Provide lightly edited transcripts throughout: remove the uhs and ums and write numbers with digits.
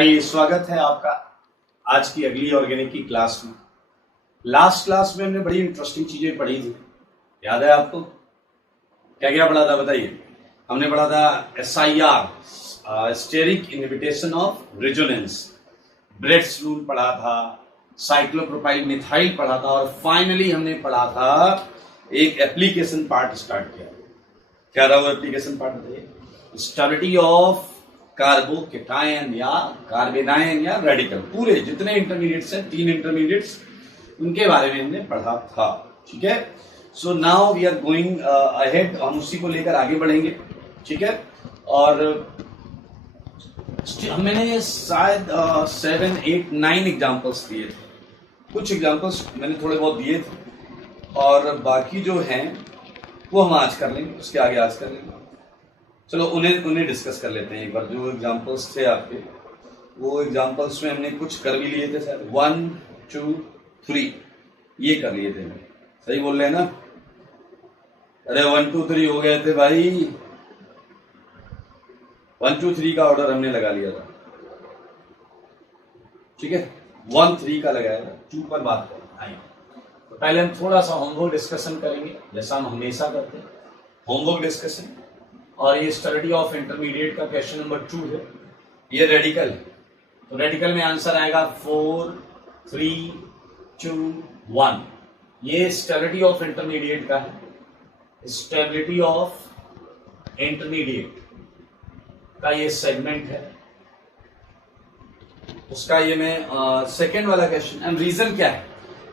भाई स्वागत है आपका आज की अगली ऑर्गेनिक की क्लास में। लास्ट क्लास में हमने बड़ी इंटरेस्टिंग चीजें पढ़ी थी, याद है आपको? क्या क्या पढ़ा था बताइए? हमने पढ़ा था SIR, steric inhibition of resonance, Bredt's rule पढ़ा था, साइक्लोप्रोपाइल मिथाइल पढ़ा था, और फाइनली हमने पढ़ा था एक एप्लीकेशन पार्ट स्टार्ट किया। क्या था वो एप्लीकेशन पार्ट बताइए? स्टेबिलिटी ऑफ कार्बोकेटायन या कार्बेनायन या रेडिकल, पूरे जितने इंटरमीडिएट्स हैं, 3 इंटरमीडिएट्स, उनके बारे में हमने पढ़ा था। ठीक है, so now we are going ahead, हम उसी को लेकर आगे बढ़ेंगे। ठीक है, और मैंने शायद 7, 8, 9 एग्जाम्पल्स दिए थे। कुछ एग्जाम्पल्स मैंने थोड़े बहुत दिए थे और बाकी जो हैं वो हम आज कर लेंगे, उसके आगे आज कर लेंगे। चलो उन्हें डिस्कस कर लेते हैं एक बार। जो एग्जाम्पल्स थे आपके, वो एग्जाम्पल्स में हमने कुछ कर भी लिए थे सर। 1, 2, 3 ये कर लिए थे। सही बोल रहे हैं ना? अरे 1, 2, 3 हो गए थे भाई। 1, 2, 3 का ऑर्डर हमने लगा लिया था। ठीक है, 1, 3 का लगाया था, 2 पर बात करें। तो पहले हम थोड़ा सा होमवर्क डिस्कशन करेंगे, जैसा हम हमेशा करते हैं, होमवर्क डिस्कशन। और ये स्टडी ऑफ इंटरमीडिएट का क्वेश्चन नंबर 2 है। ये रेडिकल है, तो रेडिकल में आंसर आएगा 4, 3, 2, 1। ये स्टेबिलिटी ऑफ इंटरमीडिएट का है। स्टेबिलिटी ऑफ इंटरमीडिएट का ये सेगमेंट है, उसका ये मैं सेकेंड वाला क्वेश्चन। एंड रीजन क्या है?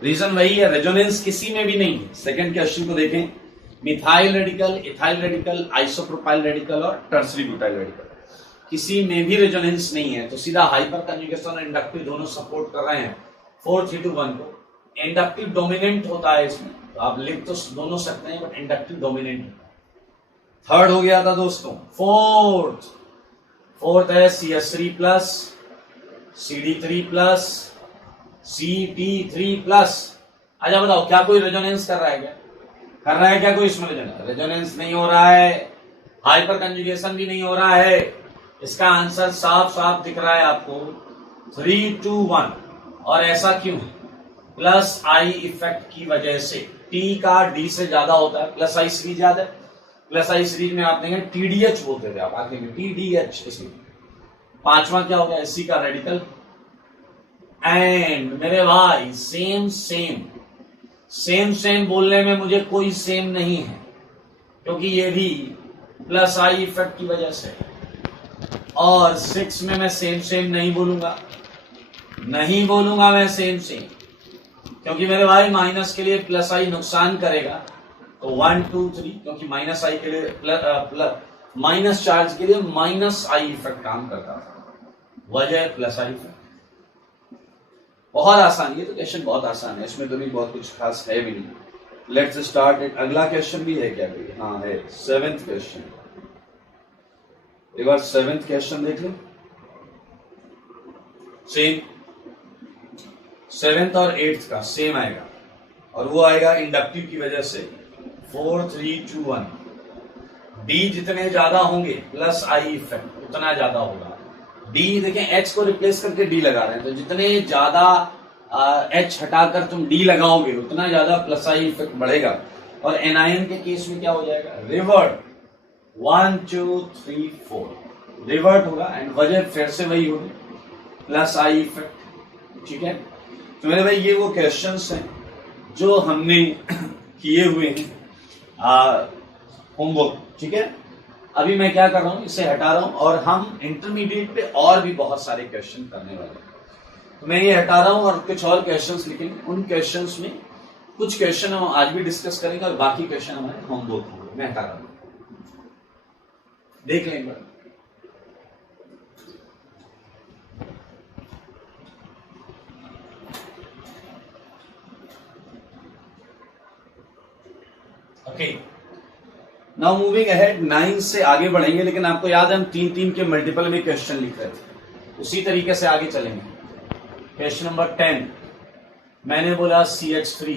रीजन वही है, रेजोनेंस किसी में भी नहीं है। सेकेंड क्वेश्चन को देखें, methyl radical, ethyl radical, isopropyl radical और टर्सरी ब्यूटाइल रेडिकल, किसी में भी रेजोनेंस नहीं है। तो सीधा हाइपर कंजुगेशन और इंडक्टिव दोनों सपोर्ट कर रहे हैं 4, 3, 2, 1 को। इंडक्टिव डोमिनेंट होता है इसमें, तो आप लिख तो दोनों सकते हैं, बट इंडक्टिव डोमिनेंट। थर्ड हो गया था दोस्तों, फोर्थ है CH3 plus, CD3 plus, CT3 plus. अच्छा बताओ, क्या कोई रेजोनेंस कर रहा है? क्या कर रहा है? क्या कोई इसमें रेजोनेंस नहीं हो रहा है, हाइपर कंजुगेशन भी नहीं हो रहा है। इसका आंसर साफ साफ दिख रहा है आपको, 3, 2, 1। और ऐसा क्यों है? प्लस आई इफेक्ट की वजह से। T का D से ज्यादा होता है, प्लस आई सीरीज याद है? प्लस आई सीरीज में आप देंगे TDH बोलते थे आप आखिर में, TDH। इसमें पांचवा क्या हो गया? SC का रेडिकल। एंड मेरे भाई सेम बोलने में मुझे कोई सेम नहीं है, क्योंकि ये भी प्लस आई इफेक्ट की वजह से। और 6 में मैं सेम नहीं बोलूंगा मैं सेम, क्योंकि मेरे भाई माइनस के लिए प्लस आई नुकसान करेगा। तो 1, 2, 3, क्योंकि माइनस आई के लिए माइनस चार्ज के लिए माइनस आई इफेक्ट काम करता था, वजह प्लस आई इफेक्ट। बहुत आसान, ये तो क्वेश्चन बहुत आसान है, इसमें तो भी बहुत कुछ खास है भी नहीं। Let's start it. अगला क्वेश्चन भी है क्या कोई? हाँ है, 7th क्वेश्चन। एक बार 7th क्वेश्चन देख लो। सेम 7th और 8th का सेम आएगा, और वो आएगा इंडक्टिव की वजह से 4, 3, 2, 1। डी जितने ज्यादा होंगे प्लस आई इफेक्ट उतना ज्यादा होगा। डी देखें, H को रिप्लेस करके D लगा रहे हैं, तो जितने ज्यादा H हटाकर तुम D लगाओगे उतना ज्यादा प्लस आई इफेक्ट बढ़ेगा। और एनायन के केस में क्या हो जाएगा? रिवर्ट। 1, 2, 3, 4 रिवर्ट होगा, एंड वजह फिर से वही होगी, प्लस आई इफेक्ट। ठीक है, तो मेरे भाई ये वो क्वेश्चंस हैं जो हमने किए हुए हैं होमवर्क। ठीक है, अभी मैं क्या कर रहा हूं, इसे हटा रहा हूं, और हम इंटरमीडिएट पे और भी बहुत सारे क्वेश्चन करने वाले हैं। तो मैं ये हटा रहा हूं और कुछ और क्वेश्चंस लिखेंगे। उन क्वेश्चंस में कुछ क्वेश्चन हम आज भी डिस्कस करेंगे और बाकी क्वेश्चन हमारे होमवर्क होंगे। मैं हटा रहा हूं, देख लेंगे। ओके, नाउ मूविंग अहेड, 9 से आगे बढ़ेंगे, लेकिन आपको याद है हम 3 के मल्टीपल में क्वेश्चन लिख रहे थे, उसी तरीके से आगे चलेंगे। क्वेश्चन नंबर 10, मैंने बोला CH3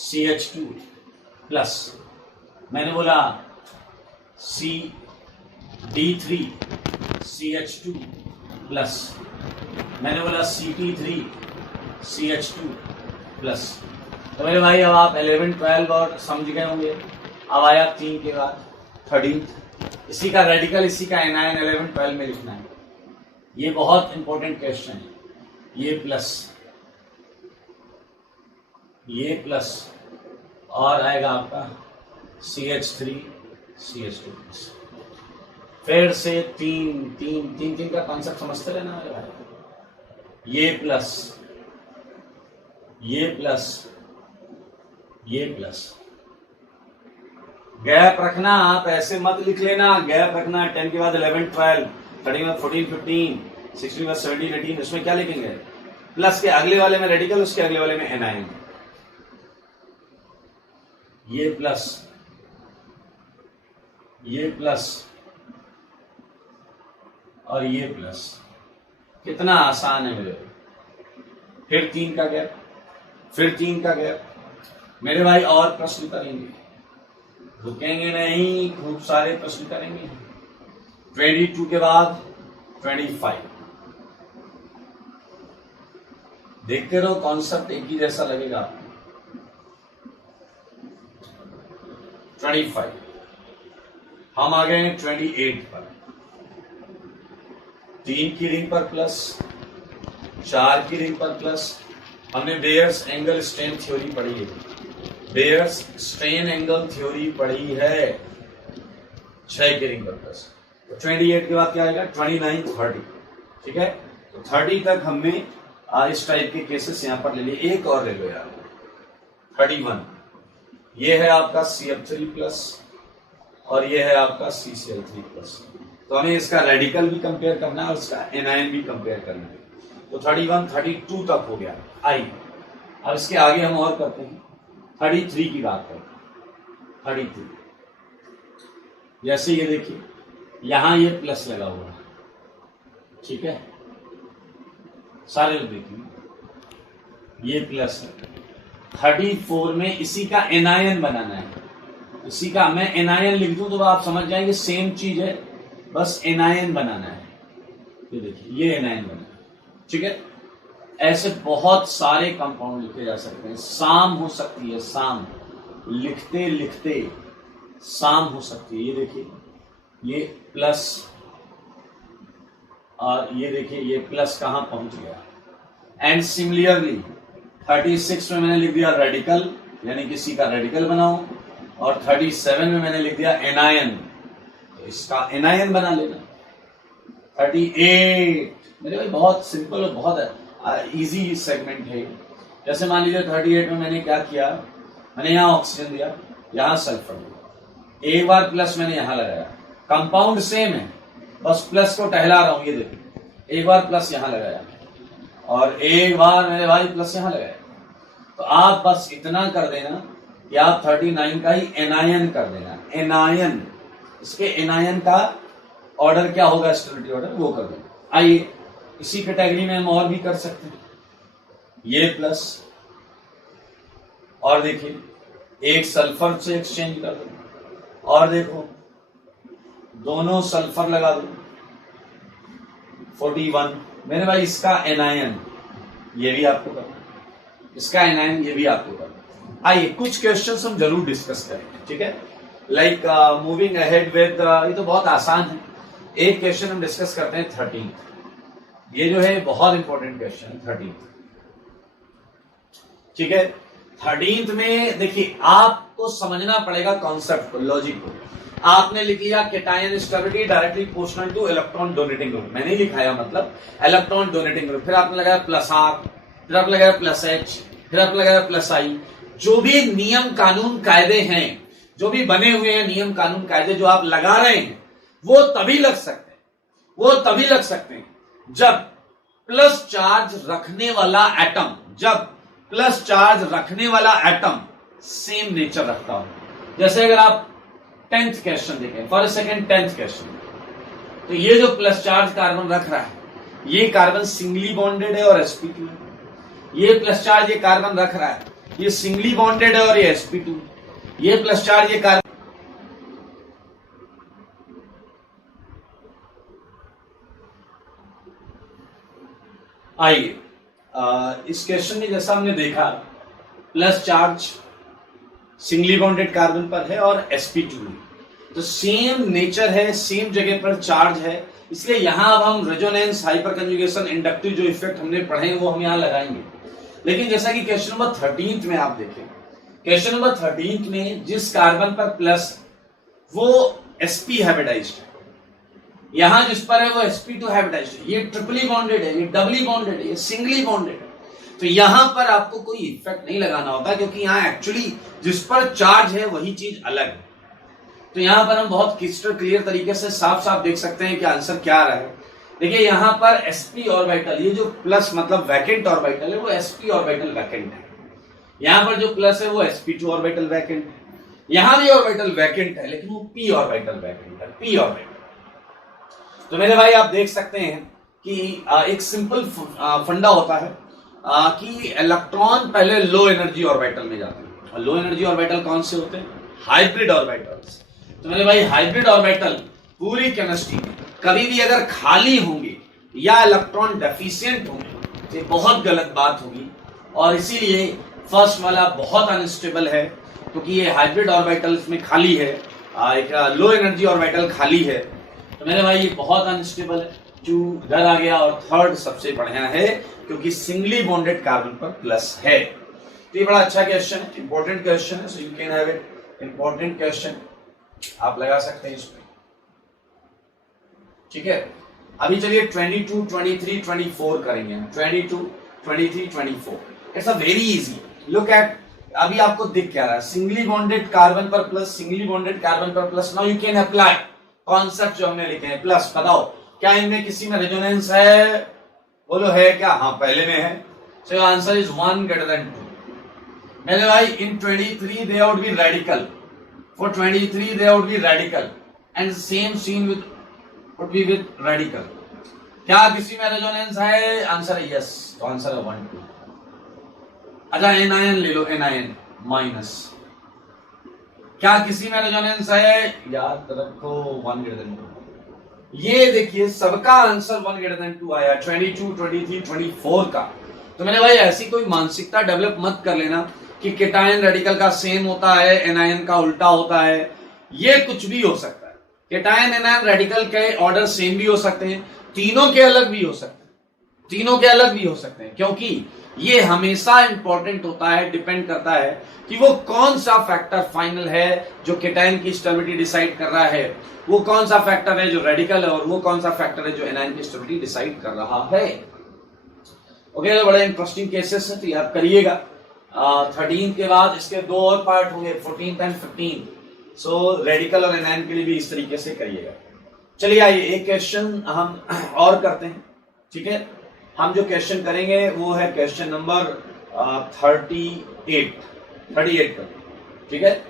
CH2 प्लस, मैंने बोला CD3 CH2 प्लस, मैंने बोला Ct3CH2 प्लस। तो मेरे भाई अब आप 11, 12 और समझ गए होंगे। अब आया 3 के बाद 13, इसी का रेडिकल, इसी का एनायन 11, 12 में लिखना है। ये बहुत इंपॉर्टेंट क्वेश्चन है। ये प्लस और आएगा आपका CH3CH2 प्लस। फिर से तीन का कॉन्सेप्ट समझते रहना मेरे भाई। ये प्लस, गैप रखना, आप ऐसे मत लिख लेना, गैप रखना। 10 के बाद 11, 12, 13 बाद 14, 15, 16 बाद 17, 18, इसमें क्या लिखेंगे? प्लस के अगले वाले में रेडिकल, उसके अगले वाले में एनायन। ये प्लस और ये प्लस, कितना आसान है मेरे। फिर 3 का गैप, मेरे भाई और प्रश्न करेंगे, रुकेंगे नहीं, खूब सारे प्रश्न करेंगे। 22 के बाद 25, देखते रहो, कॉन्सेप्ट एक ही जैसा लगेगा। 25, हम आ गए हैं 28 पर। 3 की रिंग पर प्लस, 4 की रिंग पर प्लस। हमने बेयर्स एंगल स्ट्रेन थ्योरी पढ़ी है, बेयर्स स्ट्रेन एंगल थ्योरी पढ़ी है। 6 की रिंग पर प्लस। तो 28 के बाद क्या आएगा? 29, 30, ठीक है। तो 30 तक हमने इस टाइप के केसेस यहां पर ले लिए। एक और ले लो यार, 31, ये है आपका CF3 प्लस और ये है आपका CCl3 प्लस। तो हमें इसका रेडिकल भी कंपेयर करना है और इसका एनायन भी कंपेयर करना है। तो 31, 32 तक हो गया आई। अब इसके आगे हम और करते हैं, 33 की बात करते हैं। 33, जैसे ये देखिए, यहां ये प्लस लगा हुआ है, ठीक है, सारे लोग देखिए, ये प्लस है। 34 में इसी का एनायन बनाना है। इसी का मैं एनायन लिख दूं तो आप समझ जाएंगे सेम चीज है, बस एनायन बनाना है। ये देखिए, ये एनायन बनाना है, ठीक है। ऐसे बहुत सारे कंपाउंड लिखे जा सकते हैं। साम हो सकती है, साम, लिखते लिखते साम हो सकती है। ये देखिए, ये प्लस और ये देखिए, ये प्लस कहां पहुंच गया। एंड सिमिलरली 36 में मैंने लिख दिया रेडिकल, यानी किसी का रेडिकल बनाओ, और 37 में मैंने लिख दिया एनायन, तो इसका एनायन बना लेना। 38, मेरे भाई बहुत सिंपल और बहुत इजी सेगमेंट है। जैसे मान लीजिए 38 में मैंने क्या किया, मैंने यहां ऑक्सीजन दिया, यहां सल्फर दिया, एक बार प्लस मैंने यहां लगाया। कंपाउंड सेम है, बस प्लस को टहला रहा हूं। ये देखिए, एक बार प्लस यहां लगाया और एक बार मेरे भाई प्लस यहां लगाया। तो आप बस इतना कर देना कि आप 39 का ही एनायन कर देना। एनायन, इसके एनायन का ऑर्डर क्या होगा, स्टेबिलिटी ऑर्डर, वो कर देना। आइए, इसी कैटेगरी में हम और भी कर सकते हैं। ये प्लस और देखिए, एक सल्फर से एक्सचेंज कर दो, और देखो दोनों सल्फर लगा दो। 41, मेरे भाई इसका एनायन ये भी आपको करना, इसका एनायन ये भी आपको करना। आइए, कुछ क्वेश्चंस हम जरूर डिस्कस करेंगे, ठीक है। लाइक मूविंग अहेड विद, ये तो बहुत आसान है। एक क्वेश्चन हम डिस्कस करते हैं 13, ये जो है बहुत इंपॉर्टेंट क्वेश्चन है 13, ठीक है। 13 में देखिए, आपको समझना पड़ेगा कॉन्सेप्ट को, लॉजिक को। आपने लिख लिया cation stability directly proportional two electron donating group, मैंने ही लिखाया, मतलब इलेक्ट्रॉन डोनेटिंग ग्रुप। फिर आपने लगाया प्लस R, फिर आपने लगाया प्लस H, फिर आपने लगाया प्लस I। जो भी नियम कानून कायदे हैं, जो भी बने हुए हैं नियम कानून कायदे जो आप लगा रहे हैं, वो तभी लग सकते हैं, वो तभी लग सकते हैं जब प्लस चार्ज रखने वाला एटम, जब प्लस चार्ज रखने वाला एटम सेम नेचर रखता हो। जैसे अगर आप 10th क्वेश्चन देखें, फॉर सेकेंड 10th क्वेश्चन, तो ये जो प्लस चार्ज कार्बन रख रहा है, ये कार्बन सिंगली बॉन्डेड है और sp2 है। ये प्लस चार्ज ये कार्बन रख रहा है, ये सिंगली बॉन्डेड है और ये sp2। ये प्लस चार्ज ये कार्बन, आइए इस क्वेश्चन में जैसा हमने देखा plus charge singly bonded carbon पर है और sp2 है, तो सेम नेचर है, सेम जगह पर चार्ज है, इसलिए यहां अब हम रेजोनेंस, हाइपर कंजुगेशन, इंडक्टिव जो इफेक्ट हमने पढ़े हैं वो हम यहां लगाएंगे। लेकिन जैसा कि क्वेश्चन नंबर 13 में आप देखें, क्वेश्चन नंबर 13 में जिस कार्बन पर प्लस वो sp हाइब्रिडाइज्ड है, यहां जिस पर है वो sp2 हाइब्रिडाइज्ड है, ये ट्रिपली बॉन्डेड है, ये डबली बॉन्डेड है, ये सिंगली बॉन्डेड है, तो यहां पर आपको कोई इफेक्ट नहीं लगाना होता क्योंकि यहां एक्चुअली जिस पर चार्ज है वही चीज अलग है। तो यहां पर हम बहुत क्रिस्टल क्लियर तरीके से साफ साफ देख सकते हैं कि आंसर क्या आ रहा है। देखिए यहां पर sp ऑर्बिटल, ये जो प्लस मतलब वैकेंट ऑर्बिटल है वो sp ऑर्बिटल वैकेंट है, यहां पर जो प्लस है वो sp2 ऑर्बिटल वैकेंट है, यहां भी ऑर्बिटल वैकेंट है लेकिन वो p ऑर्बिटल वैकेंट है, p ऑर्बिटल। तो मेरे भाई आप देख सकते हैं कि एक सिंपल फंडा होता है कि इलेक्ट्रॉन पहले लो एनर्जी ऑर्बिटल में जाते हैं, और लो एनर्जी ऑर्बिटल कौन से होते हैं? Hybrid orbitals. तो मेरे भाई हाइब्रिड ऑर्बिटल पूरी केमिस्ट्री में कभी भी अगर खाली होंगे या इलेक्ट्रॉन डेफिशिएंट होंगे तो ये बहुत गलत बात होगी, और इसीलिए फर्स्ट वाला बहुत अनस्टेबल है क्योंकि ये हाइब्रिड ऑर्बिटल इसमें खाली है, एक लो एनर्जी ऑर्बिटल खाली है, तो मेरे भाई ये बहुत अनस्टेबल है। टू इधर आ गया, और थर्ड सबसे बढ़िया है क्योंकि सिंगली बॉन्डेड कार्बन पर प्लस है। तो ये बड़ा अच्छा क्वेश्चन है, इंपॉर्टेंट क्वेश्चन है, so you can have it, important question आप लगा सकते हैं इसमें, ठीक है। अभी चलिए 22, 23, 24 करेंगे, 22, 23, 24। It's a very easy, look at, अभी आपको दिख क्या रहा है, सिंगली बॉन्डेड कार्बन पर प्लस, सिंगली बॉन्डेड कार्बन पर plus. Now you can apply concept जो हमने लिखे हैं, प्लस बताओ क्या इनमें किसी में रेजोनेंस है? बोलो है क्या? हाँ पहले में है, so answer is 1 greater than 2। मेरे भाई इन 23 they would be radical, for 23 they would be radical and same scene with would be with radical। क्या किसी में रेजोनेंस है? आंसर है यस, तो आंसर है 1 2। अच्छा एनायन ले लो, एनायन माइनस, क्या किसी में रेजोनेंस है? याद रखो 1 greater than 2। ये देखिए सबका आंसर 1 greater than 2 आया, 22, 23, 24 का। तो मैंने भाई ऐसी कोई मानसिकता डेवलप मत कर लेना कि केटायन रेडिकल का सेम होता है, एनायन का उल्टा होता है, ये कुछ भी हो सकता है। केटायन एनायन रेडिकल के ऑर्डर सेम भी हो सकते हैं, तीनों के अलग भी हो सकते हैं, तीनों के अलग भी हो सकते हैं, क्योंकि ये हमेशा इंपॉर्टेंट होता है, डिपेंड करता है कि वो कौन सा फैक्टर फाइनल है जो केटायन की स्टेबिलिटी डिसाइड कर रहा है, वो कौन सा फैक्टर है जो रेडिकल है, और वो कौन सा फैक्टर है जो एनायन की स्टेबिलिटी डिसाइड कर रहा है। ओके, तो बड़े इंटरेस्टिंग केसेस हैं, तो याद करिएगा। 13 के बाद इसके 2 और पार्ट होंगे, 14 एंड 15, सो रेडिकल और एनायन के लिए भी इस तरीके से करिएगा। चलिए आइए एक क्वेश्चन हम और करते हैं, ठीक है। हम जो क्वेश्चन करेंगे वो है क्वेश्चन नंबर 38 का, ठीक है।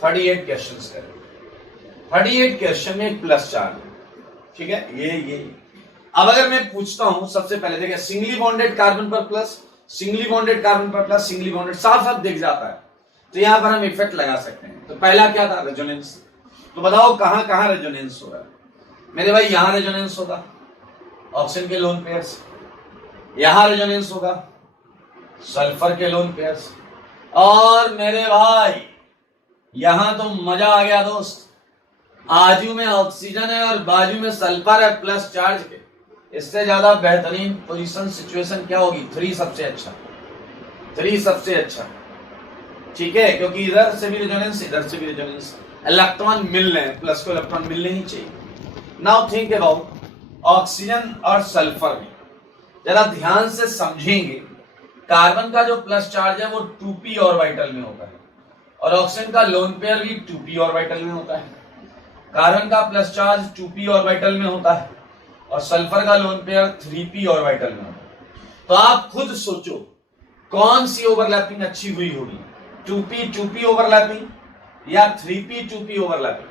38 क्वेश्चन करें, 38 क्वेश्चन में एक प्लस चार्ज है, ठीक है। ये अब अगर मैं पूछता हूं, सबसे पहले देखिए सिंगली बॉन्डेड कार्बन पर प्लस, सिंगली बॉन्डेड कार्बन पर प्लस, सिंगली बॉन्डेड, साफ साफ दिख जाता है, तो यहां पर हम इफेक्ट लगा सकते हैं। तो पहला क्या था? रेजोनेंस। तो बताओ कहां कहां रेजोनेंस हो रहा है? मेरे भाई यहां रेजोनेंस होगा ऑक्सीजन के लोन पेयर्स, यहां रेजोनेंस होगा सल्फर के लोन पेयर्स, और मेरे भाई यहां तो मजा आ गया दोस्त, आजू में ऑक्सीजन है और बाजू में सल्फर है प्लस चार्ज के। इससे ज्यादा बेहतरीन पोजीशन सिचुएशन क्या होगी? 3 सबसे अच्छा, 3 सबसे अच्छा, ठीक है, क्योंकि इधर से भी रेजोनेंस, इधर से भी रेजोनेंस, इलेक्ट्रॉन मिल रहे हैं, प्लस को इलेक्ट्रॉन मिलने ही चाहिए। नाउ थिंक अबाउट ऑक्सीजन और सल्फर में, जरा ध्यान से समझेंगे, कार्बन का जो प्लस चार्ज है वो 2p ऑर्बिटल में होता है, और ऑक्सीजन का लोन पेयर भी 2p ऑर्बिटल में होता है। कार्बन का प्लस चार्ज 2p ऑर्बिटल में होता है और सल्फर का लोन पेयर 3p ऑर्बिटल में होता है। तो आप खुद सोचो कौन सी ओवरलैपिंग अच्छी हुई होगी, 2p ओवरलैपिंग या 3p 2p ओवरलैपिंग?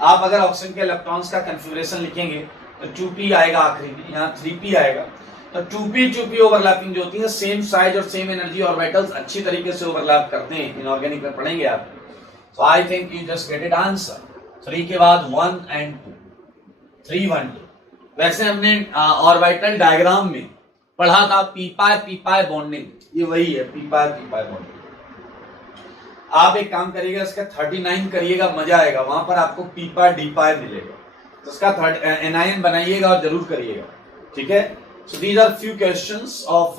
आप अगर ऑक्सीजन के इलेक्ट्रॉन्स का कन्फिगरेशन लिखेंगे तो 2p आएगा आखिरी में, यहाँ 3p आएगा। तो 2p ओवरलैपिंग जो होती है, सेम साइज और सेम एनर्जी ऑर्बिटल्स अच्छी तरीके से ओवरलैप करते हैं, इनऑर्गेनिक में पढ़ेंगे आप। So I think you just get it answer. 3 के बाद 1 एंड 2, 3 1 2। वैसे हमने ऑर्बिटल डायग्राम में पढ़ा था, पी पाई बॉन्डिंग, ये वही है पी पाई बॉन्डिंग। आप एक काम करिएगा, इसका 39 करिएगा, मजा आएगा, वहां पर आपको पी पाई डी पाई मिलेगा, तो इसका एनायन बनाइएगा और जरूर करिएगा, ठीक है। So these are few questions of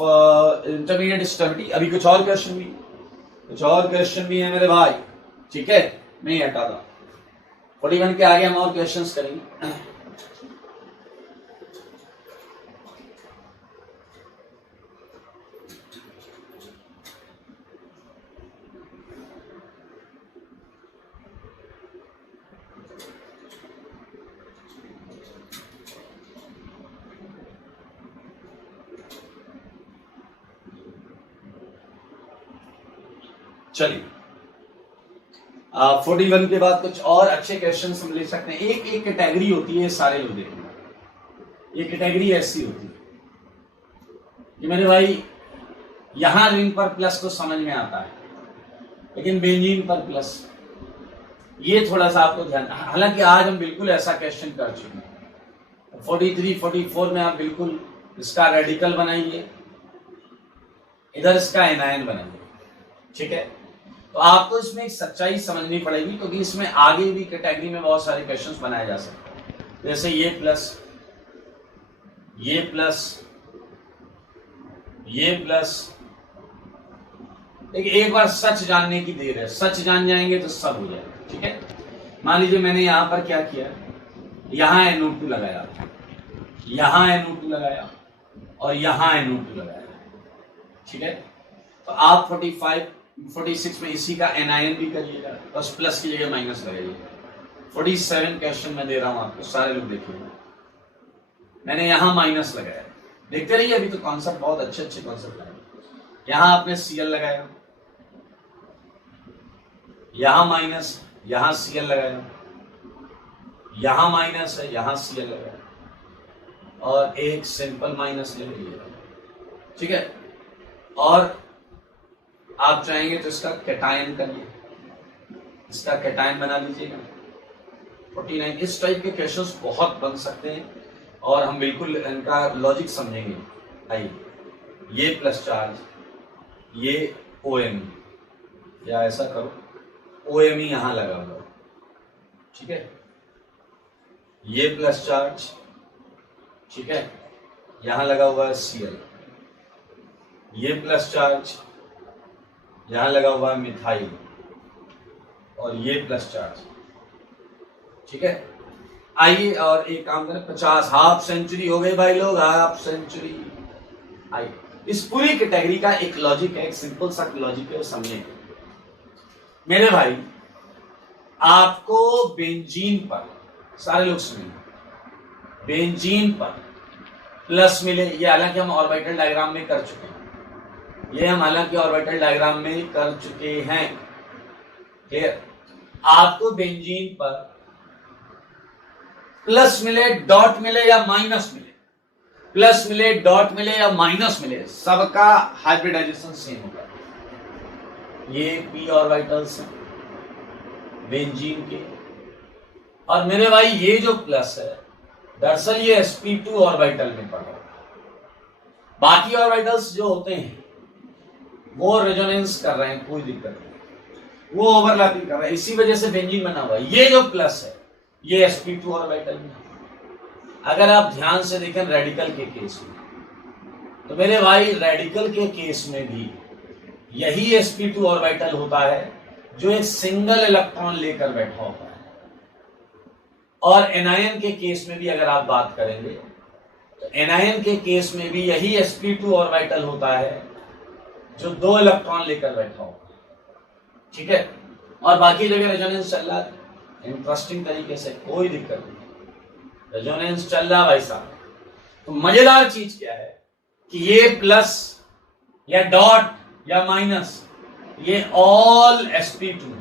intermediate stability. अभी कुछ और क्वेश्चन भी है मेरे भाई, ठीक है, मैं ही हटा था। 41 के आगे हम और क्वेश्चंस करेंगे। चलिए 41 के बाद कुछ और अच्छे क्वेश्चन हम ले सकते हैं। एक एक कैटेगरी होती है, सारे लोग देखेंगे। ये कैटेगरी ऐसी होती है कि मेरे भाई यहां रिंग पर प्लस तो समझ में आता है, लेकिन बेंजीन पर प्लस ये थोड़ा सा आपको ध्यान। हालांकि आज हम बिल्कुल ऐसा क्वेश्चन कर चुके हैं। 43, 44 में आप बिल्कुल इसका रेडिकल बनाइए, इधर इसका एनायन बनाइए, ठीक है। तो आपको इसमें एक सच्चाई समझनी पड़ेगी, क्योंकि इसमें आगे भी कैटेगरी में बहुत सारे क्वेश्चंस बनाए जा सकते हैं, जैसे ये प्लस, ये प्लस, ये प्लस। देखिए एक बार सच जानने की देर है, सच जान जाएंगे तो सब हो जाएगा, ठीक है। मान लीजिए मैंने यहां पर क्या किया, यहां NO2 लगाया, यहां NO2 लगाया और यहां NO2 लगाया, ठीक है। तो आप 45, 46 में इसी का एनायन भी करिएगा, बस प्लस की जगह माइनस लगाइएगा। 47 क्वेश्चन मैं दे रहा हूं आपको, सारे लोग देखिएगा। मैंने यहां माइनस लगाया, देखते रहिए, अभी तो कॉन्सेप्ट बहुत अच्छे कॉन्सेप्ट है। यहां आपने Cl लगाया, यहां माइनस, यहां Cl लगाया, यहां माइनस है, यहां Cl लगाया और एक सिंपल माइनस ले लीजिएगा, ठीक है। और आप चाहेंगे तो इसका कैटायन करिए, इसका कैटायन बना लीजिएगा। 49 इस टाइप के क्वेश्चंस बहुत बन सकते हैं और हम बिल्कुल इनका लॉजिक समझेंगे। आइए, ये प्लस चार्ज, ये OMe, या ऐसा करो OMe यहां लगा हुआ, ठीक है। ये प्लस चार्ज, ठीक है, यहां लगा हुआ है Cl। ये प्लस चार्ज, यहां लगा हुआ है मिथाइल और ये प्लस चार्ज, ठीक है। आइए और एक काम करें, 50 हाफ सेंचुरी हो गई भाई लोग, हाफ सेंचुरी। आइए, इस पूरी कैटेगरी का एक लॉजिक है, एक सिंपल सा लॉजिक है, समझें मेरे भाई। आपको बेंजीन पर, सारे लोग सुनिए, बेंजीन पर प्लस मिले, ये हालांकि हम ऑर्बिटल डायग्राम में कर चुके हैं, ये हम हालांकि ऑर्बिटल डायग्राम में कर चुके हैं, ठीक है। आपको बेंजीन पर प्लस मिले, डॉट मिले या माइनस मिले, प्लस मिले, डॉट मिले या माइनस मिले, सबका हाइब्रिडाइजेशन सेम होगा। ये p ऑर्बिटल्स हैं बेंजीन के, और मेरे भाई ये जो प्लस है दरअसल ये sp2 ऑर्बिटल में पड़ा होगा। बाकी ऑर्बिटल्स जो होते हैं वो रेजोनेंस कर रहे हैं, कोई दिक्कत नहीं, वो ओवरलैपिंग कर रहे हैं, इसी वजह से बेंजीन बना हुआ है। ये जो प्लस है ये sp2 ऑर्बिटल में। अगर आप ध्यान से देखें रेडिकल के केस में, तो मेरे भाई रेडिकल के केस में भी यही sp2 ऑर्बिटल होता है जो एक सिंगल इलेक्ट्रॉन लेकर बैठा होता है। और एनायन के केस में भी अगर आप बात करेंगे तो एनायन के केस में भी यही sp2 ऑर्बिटल होता है जो 2 इलेक्ट्रॉन लेकर बैठा होता है, ठीक है। और बाकी जगह रेजोनेंस चल रहा है इंटरेस्टिंग तरीके से, कोई दिक्कत नहीं, रेजोनेंस चल रहा भाई साहब। तो मजेदार चीज क्या है कि ये प्लस या डॉट या माइनस ये ऑल sp2,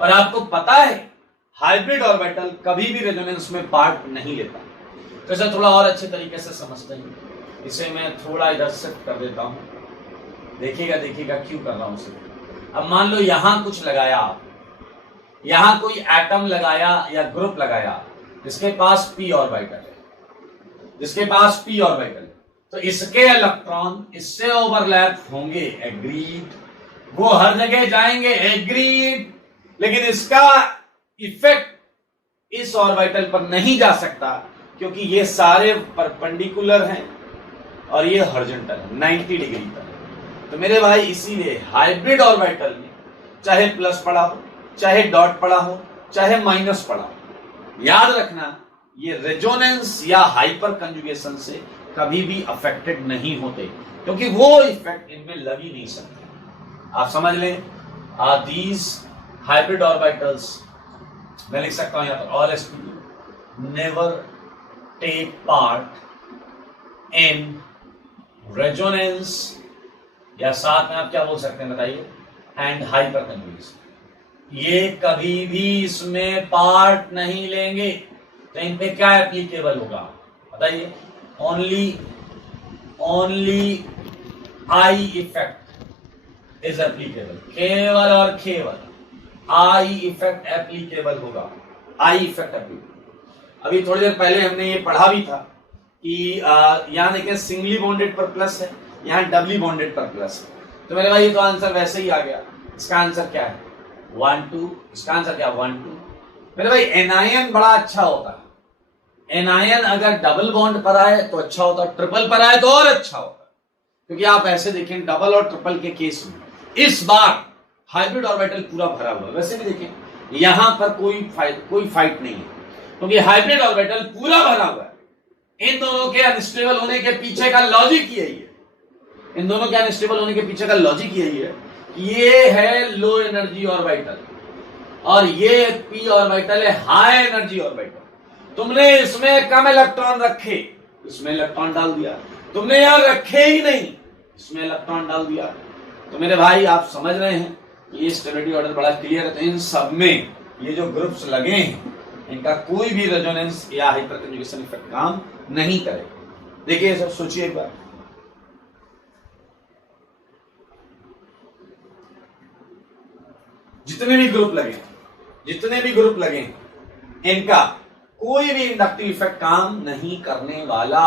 और आपको पता है हाइब्रिड ऑर्बिटल कभी भी रेजोनेंस में पार्ट नहीं लेता। तो इसे थोड़ा और अच्छे तरीके से समझते हैं, इसे मैं थोड़ा इधर शिफ्ट कर देता हूं, देखिएगा क्यों कर रहा हूं इसे। अब मान लो यहां कुछ लगाया आप, यहां कोई एटम लगाया या ग्रुप लगाया जिसके पास p ऑर्बिटल है, जिसके पास p ऑर्बिटल है, तो इसके इलेक्ट्रॉन इससे ओवरलैप होंगे, एग्रीड, वो हर जगह जाएंगे, एग्रीड, लेकिन इसका इफेक्ट इस ऑर्बिटल पर नहीं जा सकता क्योंकि ये सारे परपेंडिकुलर हैं और ये हॉरिजॉन्टल है 90 डिग्री पर। तो मेरे भाई इसीलिए हाइब्रिड ऑर्बिटल में चाहे प्लस पड़ा हो, चाहे डॉट पड़ा हो, चाहे माइनस पड़ा हो, याद रखना ये रेजोनेंस या हाइपर कंजुगेशन से कभी भी अफेक्टेड नहीं होते क्योंकि वो इफेक्ट इनमें लग ही नहीं सकते। आप समझ लें, दीज हाइब्रिड ऑर्बिटल्स, मैं लिख सकता हूं यहां पर all sp2 never take part in resonance, या साथ में आप क्या बोल सकते हैं बताइए, एंड हाइपर कंजुगेशन, ये कभी भी इसमें पार्ट नहीं लेंगे। तो इन पे क्या एप्लीकेबल होगा बताइए, only I effect is applicable, केवल और केवल आई इफेक्ट एप्लीकेबल होगा, आई इफेक्ट एप्लीकेबल। अभी थोड़ी देर पहले हमने ये पढ़ा भी था कि यहां देखिए सिंगली बॉन्डेड पर प्लस है, यहां डबली बॉन्डेड पर प्लस है। तो मेरे भाई ये तो आंसर वैसे ही आ गया। इसका आंसर क्या है 1 2, इसका आंसर क्या 1 2। मेरे भाई एनायन बड़ा अच्छा होता है, एनायन अगर डबल बॉन्ड पर आए तो अच्छा होता, ट्रिपल पर आए तो और अच्छा होता, क्योंकि आप ऐसे देखें डबल और ट्रिपल के केस में इस बार हाइब्रिड ऑर्बिटल पूरा भरा हुआ है। वैसे भी देखें यहां पर कोई फाइट नहीं है क्योंकि हाइब्रिड ऑर्बिटल पूरा भरा हुआ है। इन दोनों के अनस्टेबल होने के पीछे का लॉजिक यही है, इन दोनों के अनस्टेबल होने के पीछे का लॉजिक यही है कि ये है लो एनर्जी ऑर्बिटल और ये पी ऑर्बिटल है हाई एनर्जी ऑर्बिटल। तुमने इसमें कम इलेक्ट्रॉन रखे, इसमें इलेक्ट्रॉन डाल दिया, तुमने यहां रखे ही नहीं, इसमें इलेक्ट्रॉन डाल दिया। तो मेरे भाई आप समझ रहे हैं ये स्टेबिलिटी ऑर्डर बड़ा क्लियर है। तो इन सब में ये जो ग्रुप्स लगे हैं इनका कोई भी रेजोनेंस या हाइपर कंजुगेशन इफेक्ट काम नहीं करेगा। देखिए सब सोचिए एक बार, जितने भी ग्रुप लगे इनका कोई भी इंडक्टिव इफेक्ट काम नहीं करने वाला,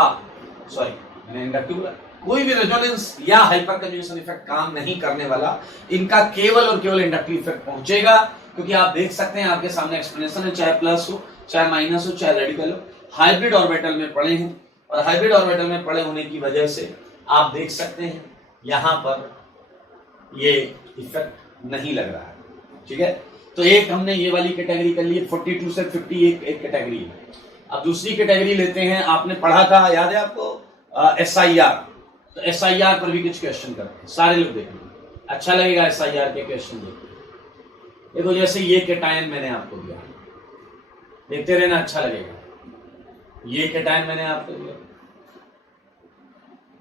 सॉरी मैंने इंडक्टिव बोला, कोई भी रेजोनेंस या हाइपर कंजुगेशन इफेक्ट काम नहीं करने वाला, इनका केवल और केवल इंडक्टिव इफेक्ट पहुंचेगा। क्योंकि आप देख सकते हैं आपके सामने एक्सप्लेनेशन है, चाहे प्लस हो, चाहे माइनस हो, चाहे रेडिकल हो, हाइब्रिड ऑर्बिटल में पड़े हैं और हाइब्रिड ऑर्बिटल में पड़े होने की वजह से आप देख सकते हैं यहां पर ये इफेक्ट नहीं लग रहा है। ठीक है, तो एक हमने ये वाली कैटेगरी कर ली, 42 से 50 एक कैटेगरी है। अब दूसरी कैटेगरी लेते हैं, आपने पढ़ा था याद है आपको SIR, तो SIR पर भी कुछ क्वेश्चन करते हैं, सारे लोग देखेंगे, अच्छा लगेगा SIR के क्वेश्चन देखते। देखो जैसे ये कैटायन मैंने आपको दिया, देखते रहना अच्छा लगेगा। ये कैटायन मैंने आपको दिया,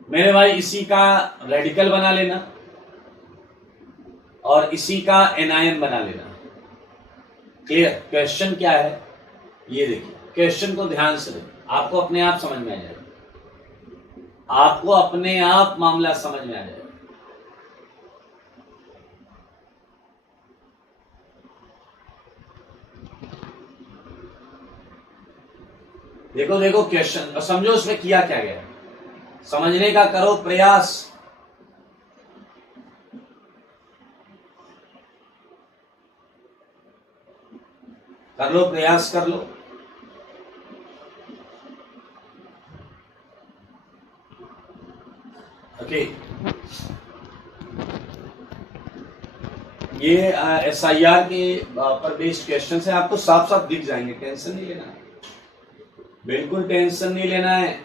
मेरे भाई इसी का रेडिकल बना लेना और इसी का एनायन बना लेना। क्लियर? क्वेश्चन क्या है ये देखिए, क्वेश्चन को ध्यान से देखिए, आपको अपने आप समझ में आ जाएगा, आपको अपने आप मामला समझ में आ जाएगा। देखो देखो क्वेश्चन और समझो उसमें किया क्या गया, समझने का करो प्रयास। कर लो, प्रयास कर लो। ओके, ये SIR के पर बेस्ड क्वेश्चन है, आपको साफ साफ दिख जाएंगे, टेंशन नहीं लेना है, बिल्कुल टेंशन नहीं लेना है।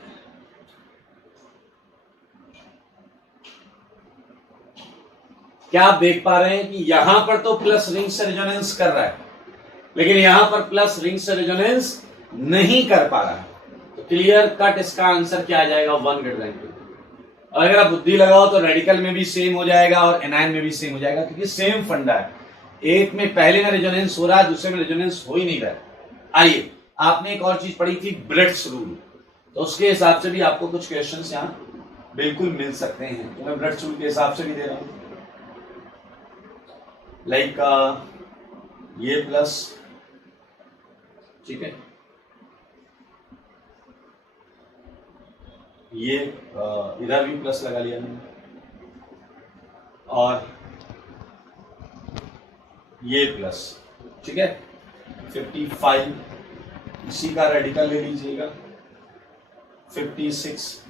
क्या आप देख पा रहे हैं कि यहां पर तो प्लस रिंग से रेजोनेंस कर रहा है लेकिन यहां पर प्लस रिंग से रेजोनेंस नहीं कर पा रहा है। तो क्लियर कट इसका आंसर क्या आ जाएगा 1 > 2। और अगर आप बुद्धि लगाओ तो रेडिकल में भी सेम हो जाएगा और एनायन में भी सेम हो जाएगा क्योंकि सेम फंडा है, एक में पहले में रेजोनेंस हो रहा है, दूसरे में रेजोनेंस हो ही नहीं रहा है। आइए, आपने एक और चीज पढ़ी थी ब्रेड्स रूल, तो उसके हिसाब से भी आपको कुछ क्वेश्चंस यहाँ बिल्कुल मिल सकते हैं, तो मैं ब्रेड्स रूल के हिसाब से भी दे रहा हूं। लाइक ये प्लस, ठीक है, ये इधर भी प्लस लगा लिया मैंने, और ये प्लस, ठीक है। 55 इसी का रेडिकल ले लीजिएगा, 56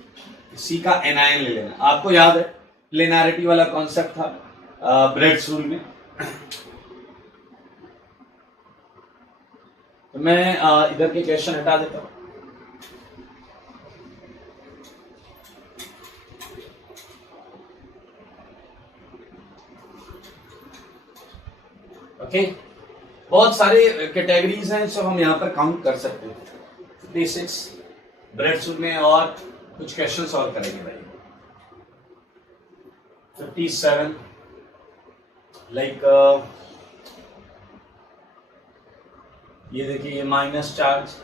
इसी का एनायन ले लेना। आपको याद है लिनियरिटी वाला कॉन्सेप्ट था ब्रेड्स रूल में। तो मैं इधर के क्वेश्चन हटा देता हूं। ओके, बहुत सारे कैटेगरीज हैं जो हम यहाँ पर काउंट कर सकते हैं। 56 ब्रेड्स रूल में, और कुछ क्वेश्चन सॉल्व करेंगे भाई। 57 लाइक ये देखिए, ये माइनस चार्ज,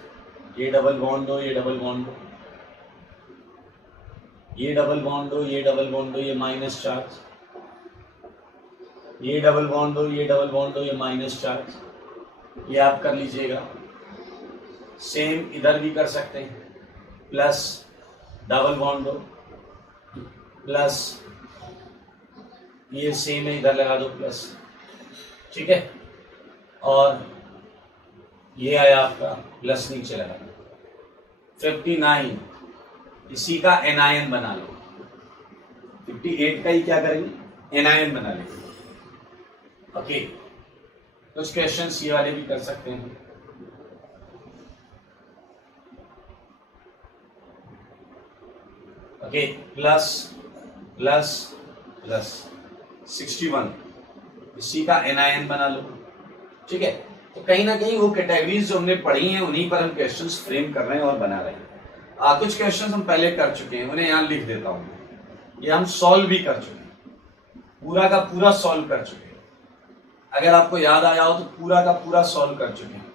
ये डबल बॉन्ड दो, ये डबल बॉन्ड दो, ये डबल बॉन्ड दो, ये डबल बॉन्ड दो, ये माइनस चार्ज, ये डबल बॉन्ड दो, ये डबल बॉन्ड दो, ये माइनस चार्ज। ये आप कर लीजिएगा। सेम इधर भी कर सकते हैं, प्लस डबल बॉन्ड दो, प्लस ये सेम है, इधर लगा दो प्लस, ठीक है। और ये आया आपका प्लस, नीचे लगा। 59 इसी का एनायन बना लो। 58 का ही क्या करेंगे, एनायन बना लेंगे। ओके, कुछ क्वेश्चंस ये वाले भी कर सकते हैं। ओके, प्लस प्लस प्लस 61 इसी का एनायन बना लो, ठीक है। तो कहीं ना कहीं वो कैटेगरीज जो हमने पढ़ी हैं उन्हीं पर हम क्वेश्चंस फ्रेम कर रहे हैं और बना रहे हैं। कुछ क्वेश्चंस हम पहले कर चुके हैं, उन्हें यहां लिख देता हूं। ये हम सॉल्व भी कर चुके हैं, पूरा का पूरा सॉल्व कर चुके हैं। अगर आपको याद आया हो तो पूरा का पूरा सॉल्व कर चुके हैं।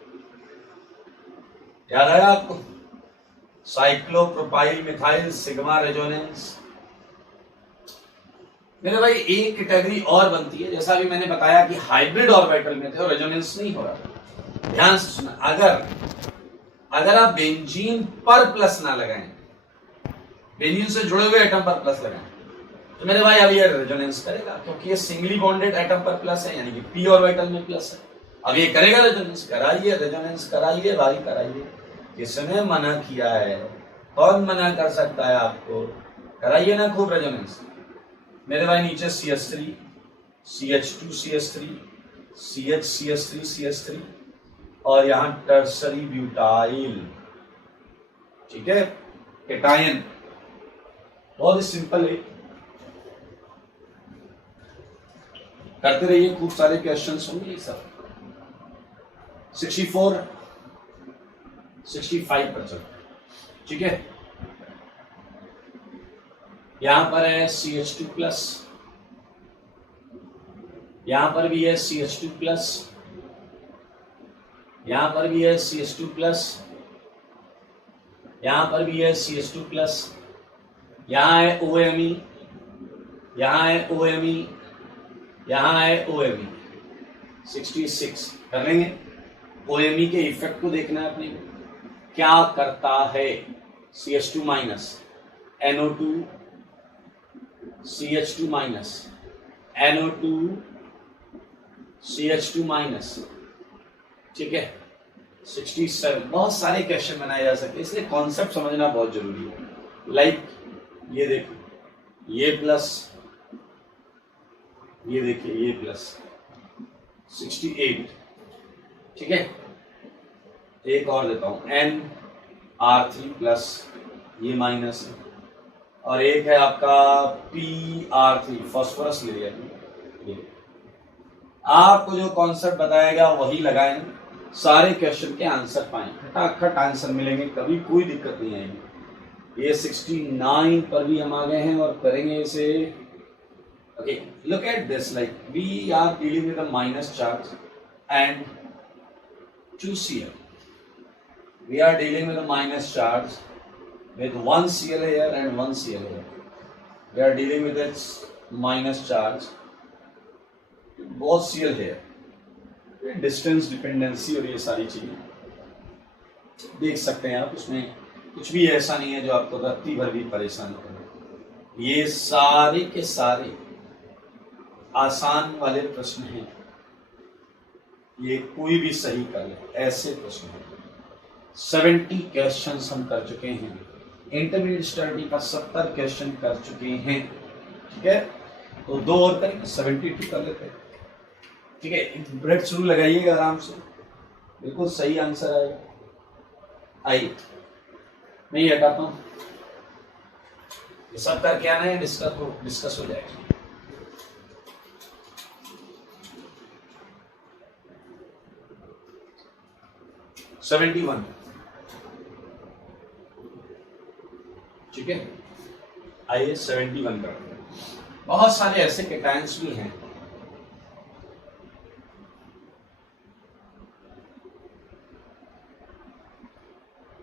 याद आया आपको? Cyclopropyl methyl sigma resonance. मेरे भाई एक कैटेगरी और बनती है, जैसा भी मैंने बताया कि हाइब्रिड ऑर्बिटल में थे और रेजोनेंस नहीं हो रहा। ध्यान से सुना, अगर आप बेंजीन पर प्लस ना लगाएं, बेंजीन से जुड़े हुए एटम पर प्लस लगाएं, तो मेरे भाई अब ये रेजोनेंस करेगा, क्योंकि ये सिंगली बॉन्डेड एटम पर प्लस है, यानी कि पी ऑर्बिटल में प्लस है। अब ये करेगा रेजोनेंस। कराइए रेजोनेंस, कराइए भाई, कराइए। किसने मना किया है? कौन मना कर सकता है आपको? कराइए ना खूब रेजोनेंस। मेरे भाई नीचे CH3, CH2 CH3, CH CH3 CH3, और यहां टर्सरी ब्यूटाइल, ठीक है, केटायन। बहुत ही सिंपल है, करते रहिए, खूब सारे क्वेश्चंस होंगे ये सब। 64 65 पर चलो, ठीक है। यहां पर है CH2 प्लस, यहां पर भी है CH2 प्लस, यहां पर भी है CH2 प्लस, यहां पर भी है CH2 प्लस, यहां है OMe, यहां है OMe, यहां है OMe। 66 कर लेंगे। OMe के इफेक्ट को देखना है अपने को, क्या करता है। CH2 minus, NO2, CH2 minus, NO2, CH2 minus, ठीक है। 67। बहुत सारे क्वेश्चन बनाए जा सकते हैं, इसलिए कॉन्सेप्ट समझना बहुत जरूरी है। लाइक ये देखो, ये प्लस, ये देखिए ये प्लस, 68, ठीक है। एक और देता हूं, NR3 प्लस, ये माइनस है, और एक है आपका PR3, फास्फोरस ले लिया। आपको जो कॉन्सेप्ट बताया गया वही लगाएं, सारे क्वेश्चन के आंसर पाएं, खटाखट आंसर मिलेंगे, कभी कोई दिक्कत नहीं आएगी। ये 69 पर भी हम आ गए हैं और करेंगे इसे। Okay, look at this, like we are dealing with a minus charge and 2Cl. We are dealing with a minus charge with 1 Cl here and 1 Cl here. We are dealing with its minus charge, both Cl here. Distance dependency और ये सारी चीजें देख सकते हैं आप, उसमें कुछ भी ऐसा नहीं है जो आपको रत्ती भर भी परेशान करे। ये सारे के सारे आसान वाले प्रश्न हैं, ये कोई भी सही कर ले, ऐसे प्रश्न हैं। 70 क्वेश्चन हम कर चुके हैं, इंटरमीडिएट स्टडी का 70 क्वेश्चन कर चुके हैं। ठीक है, तो 2 और करें, 72 कर लेते हैं। ठीक है, ब्रेक शुरू लगाइएगा आराम से, बिल्कुल सही आंसर आएगा। आइए नहीं हटाता हूं, ये सब करके आना है, डिस्कस हो जाएगा। सेवेंटी वन, ठीक है, आइए 71 करते हैं। बहुत सारे ऐसे कैटायंस भी हैं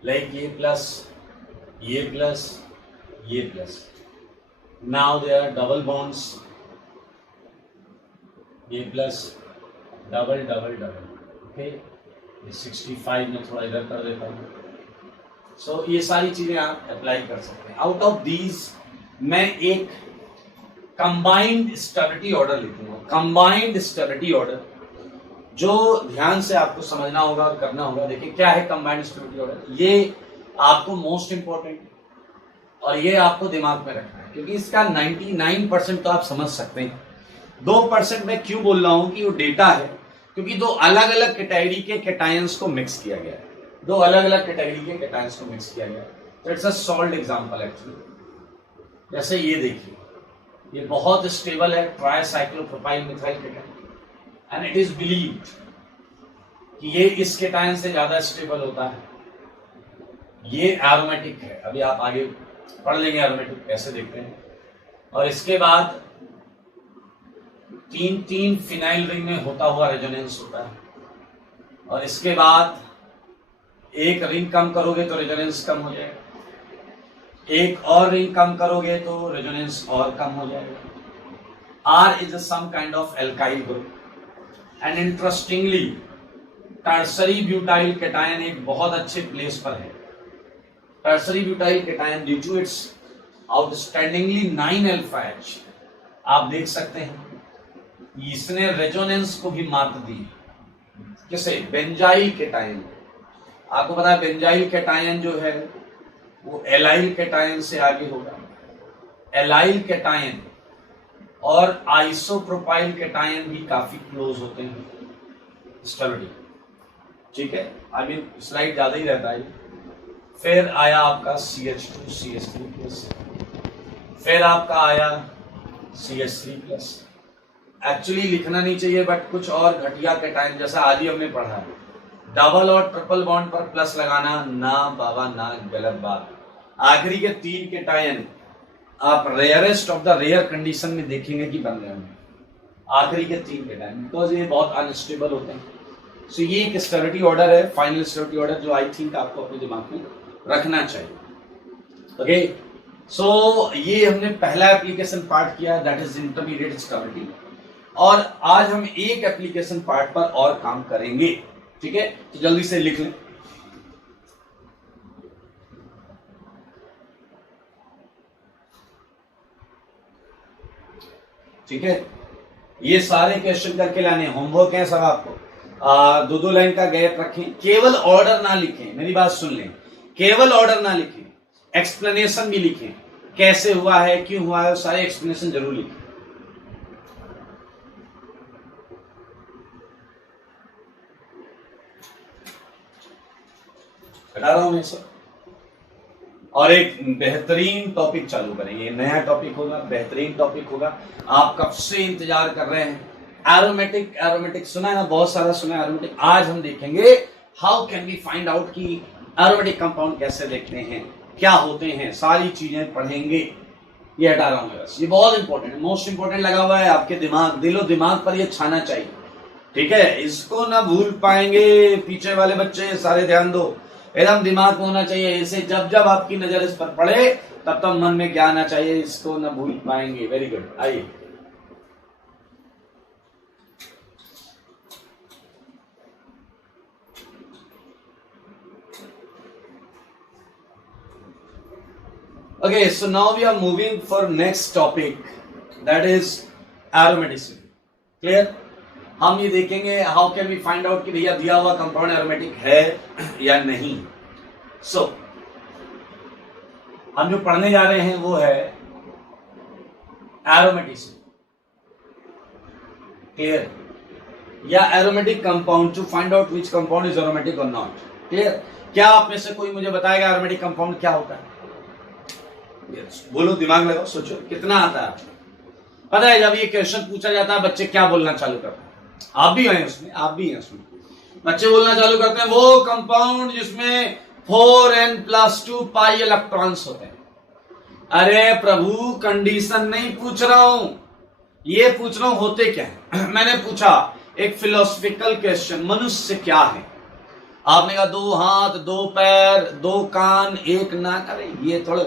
लाइक ये प्लस, ये प्लस, ये plus, now they are double bonds, ये plus double double double. Okay, ये 65 में थोड़ा इधर कर देता हूँ। सो ये सारी चीजें आप अप्लाई कर सकते हैं। आउट ऑफ दीज मैं एक कंबाइंड स्टेबिलिटी ऑर्डर लिखूंगा, कंबाइंड स्टेबिलिटी ऑर्डर, जो ध्यान से आपको समझना होगा और करना होगा। देखिए क्या है कंबाइंड स्टेबिलिटी ऑर्डर, ये आपको मोस्ट इंपॉर्टेंट और ये आपको दिमाग में रखना है, क्योंकि इसका 99% तो आप समझ सकते हैं। 2% मैं क्यों बोल रहा हूं कि वो डेटा है, क्योंकि 2 अलग अलग कैटेगरी के कैटायंस को मिक्स किया गया है, 2 अलग अलग कैटेगरी के कैटायंस को मिक्स किया गया है। तो it's a solved example actually. जैसे ये देखिए, ये बहुत स्टेबल है, tricyclopropyl methyl cation, and it is believed कि ये इस केटायन से ज्यादा स्टेबल होता है। ये एरोमेटिक है, अभी आप आगे पढ़ लेंगे एरोमेटिक कैसे देखते हैं। और इसके बाद 3 फिनाइल रिंग में होता हुआ रेजोनेंस होता है, और इसके बाद एक रिंग कम करोगे तो रेजोनेंस कम हो जाएगा, एक और रिंग कम करोगे तो रेजोनेंस और कम हो जाएगा। R is some kind of alkyl group, and interestingly tertiary butyl cation एक बहुत अच्छे प्लेस पर है। Tertiary butyl cation due to its outstandingly 9 alpha H, आप देख सकते हैं इसने रेजोनेंस को भी मात दी। किसे? Benzyl cation. आपको पता है बेंजाइल कैटायन जो है वो एलाइल कैटायन से आगे होगा। एलाइल कैटायन और आइसोप्रोपाइल कैटायन भी काफी क्लोज होते हैं स्टेबिलिटी। ठीक है, आई मीन स्लाइड ज्यादा ही रहता है। फिर आया आपका CH2 CH3+, फिर आपका आया CH3+। एक्चुअली लिखना नहीं चाहिए, बट कुछ और घटिया कैटायन जैसा आज ही हमने पढ़ा है, डबल और ट्रिपल बॉन्ड पर प्लस लगाना, ना बाबा ना, गलत बात। आखिरी के 3 कैटायन आप rarest of the rare condition में देखेंगे कि बन रहे होंगे, आखिरी के 3 कैटायन, बिकॉज ये बहुत अनस्टेबल होते हैं। सो ये एक स्टेबिलिटी ऑर्डर है, फाइनल स्टेबिलिटी ऑर्डर, जो आई थिंक आपको अपने दिमाग में रखना चाहिए। ओके, सो ये हमने पहला एप्लीकेशन पार्ट किया, दैट इज इंटरमीडिएट स्टेबिलिटी, और आज हम एक एप्लीकेशन पार्ट पर और काम करेंगे। ठीक है, तो जल्दी से लिख लें। ठीक है, ये सारे क्वेश्चन करके लाने, होमवर्क है सब आपको। 2-2 लाइन का गैप रखें, केवल ऑर्डर ना लिखें, मेरी बात सुन लें, केवल ऑर्डर ना लिखें, एक्सप्लेनेशन भी लिखें, कैसे हुआ है, क्यों हुआ है, सारे एक्सप्लेनेशन जरूर लिखें। बता रहा हूं मैं सब, और एक बेहतरीन टॉपिक चालू करेंगे, नया टॉपिक होगा, बेहतरीन टॉपिक होगा, आप कब से इंतजार कर रहे हैं। एरोमेटिक, एरोमेटिक सुना है ना, बहुत सारा सुना है एरोमेटिक। आज हम देखेंगे how can we find out कि एरोमेटिक कंपाउंड कैसे देखते हैं, क्या होते हैं, सारी चीजें पढ़ेंगे। ये हटा रहा हूं मैं बस, ये बहुत इंपॉर्टेंट है, मोस्ट इंपॉर्टेंट लगा हुआ है आपके दिमाग, दिलो दिमाग पर ये छाना चाहिए। ठीक है, इसको ना भूल पाएंगे पीछे वाले बच्चे, सारे ध्यान दो, एकदम दिमाग में होना चाहिए। इसे जब जब आपकी नजर इस पर पड़े तब तब मन में क्या आना चाहिए, इसको ना भूल पाएंगे। वेरी गुड, आइए। Okay, so now we are moving for next topic, that is aromaticity. Clear? हम ये देखेंगे how can we find out कि भैया दिया हुआ कंपाउंड एरोमेटिक है या नहीं. सो हम जो पढ़ने जा रहे हैं वो है एरोमेटिसिटी. क्लियर? या aromatic compound, to find out which compound is aromatic और नॉट. क्लियर? क्या आप में से कोई मुझे बताएगा एरोमेटिक कंपाउंड क्या होता है? बोलो, दिमाग लगाओ, सोचो कितना आता है. पता है जब ये क्वेश्चन पूछा जाता है बच्चे क्या बोलना चालू करते हैं? आप भी हैं उसमें, आप भी हैं उसमें. बच्चे बोलना चालू करते हैं वो कंपाउंड जिसमें 4n+2 पाई इलेक्ट्रॉन्स होते हैं. अरे प्रभु, कंडीशन नहीं पूछ रहा हूं, ये पूछ रहा हूं होते क्या है. मैंने पूछा एक फिलोसफिकल क्वेश्चन, मनुष्य क्या है? आपने कहा 2 हाथ 2 पैर 2 कान 1 नाक. अरे ये थोड़ा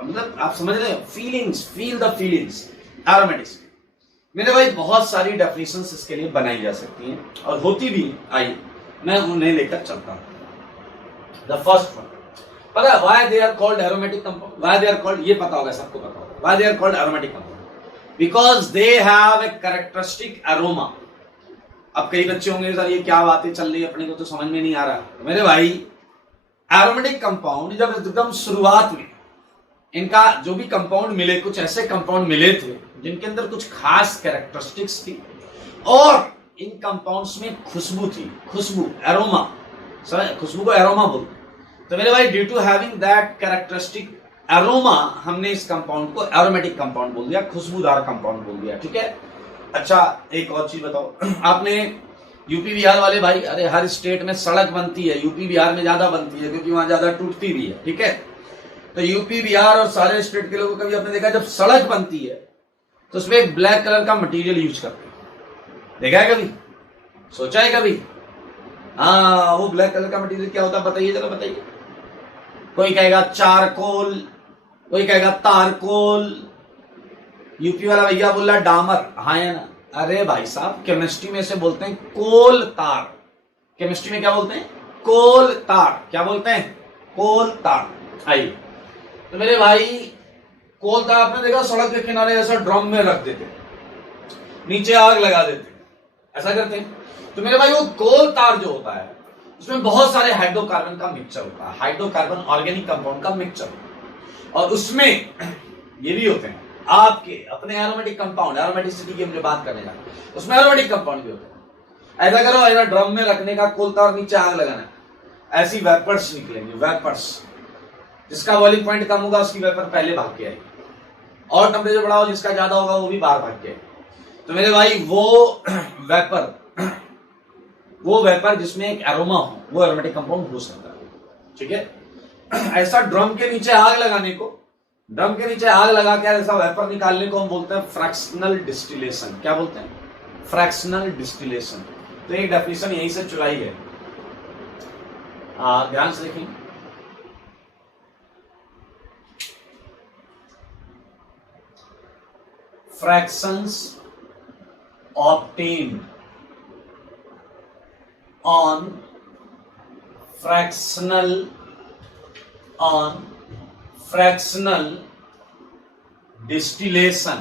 मतलब आप समझ रहे हो, feelings, feel the feelings. Aromatics मेरे भाई बहुत सारी डेफिनेशंस इसके लिए बनाई जा सकती हैं और होती भी. आई मैं उन्हें लेकर चलता हूं. द फर्स्ट वन, पता है why they are called aromatic compound? Why they are called, ये पता होगा, सबको पता होगा why they are called aromatic compound. Because they have a characteristic aroma. अब कई बच्चे होंगे सर ये क्या बातें चल रही है, अपने को तो समझ में नहीं आ रहा. मेरे भाई एरोमेटिक कंपाउंड जब एकदम शुरुआत में इनका जो भी कंपाउंड मिले, कुछ ऐसे कंपाउंड मिले थे जिनके अंदर कुछ खास कैरेक्टरिस्टिक्स थी और इन कंपाउंड्स में खुशबू थी. खुशबू, एरोमा, खुशबू को एरोमा बोलते हैं. तो मेरे भाई due to having that characteristic aroma हमने इस कंपाउंड को एरोमेटिक कंपाउंड बोल दिया, खुशबूदार कंपाउंड बोल दिया. ठीक है. अच्छा एक और चीज बताओ, आपने यूपी बिहार वाले भाई, अरे हर स्टेट में सड़क बनती है, यूपी बिहार में ज्यादा बनती है क्योंकि वहां ज्यादा टूटती भी है. ठीक है. तो यूपी बिहार और सारे स्टेट के लोगों को कभी आपने देखा जब सड़क बनती है तो उसमें एक ब्लैक कलर का मटेरियल यूज करते हैं? देखा है कभी? सोचा है कभी? हाँ, वो ब्लैक कलर का मटेरियल क्या होता है बताइए जरा, बताइए. कोई कहेगा चारकोल, कोई कहेगा तारकोल. यूपी वाला भैया बोल रहा डामर. हाँ या ना? अरे भाई साहब, केमिस्ट्री में से बोलते हैं कोल तार. केमिस्ट्री में क्या बोलते हैं? कोल तार. क्या बोलते हैं? कोल तार. आइए, तो मेरे भाई कोल तार आपने देखा सड़क के किनारे ऐसा ड्रम में रख देते, नीचे आग लगा देते, ऐसा करते हैं. तो मेरे भाई वो कोल तार जो होता है उसमें बहुत सारे हाइड्रोकार्बन का मिक्सचर होता है, हाइड्रोकार्बन ऑर्गेनिक कंपाउंड का मिक्सचर. और उसमें ये भी होते हैं आपके अपने एरोमेटिक कंपाउंड. एरोमेटिसिटी की हम जो बात करने जा रहे हैं उसमें एरोमेटिक कंपाउंड भी होते हैं. ऐसा करो, ऐसा ड्रम में रखने का, कोल तार नीचे आग लगाना, ऐसी वेपर्स निकलेंगे, वेपर्स. जिसका बॉइलिंग पॉइंट कम होगा उसकी वेपर पहले भाग के आएगी और टेम्परेचर बढ़ा हो जिसका ज्यादा होगा वो भी बाहर भाग के आएगी. तो मेरे भाई वो वेपर जिसमें एक एरोमा हो वो एरोमेटिक कंपाउंड हो सकता है. ठीक है. ऐसा ड्रम के नीचे आग लगाने को, ड्रम के नीचे आग लगा के ऐसा वेपर निकालने को हम बोलते हैं फ्रैक्शनल डिस्टिलेशन. क्या बोलते हैं? Fractional distillation. तो एक डेफिनेशन यहीं से चुराई है, ध्यान से देखें. fractions obtained on fractional distillation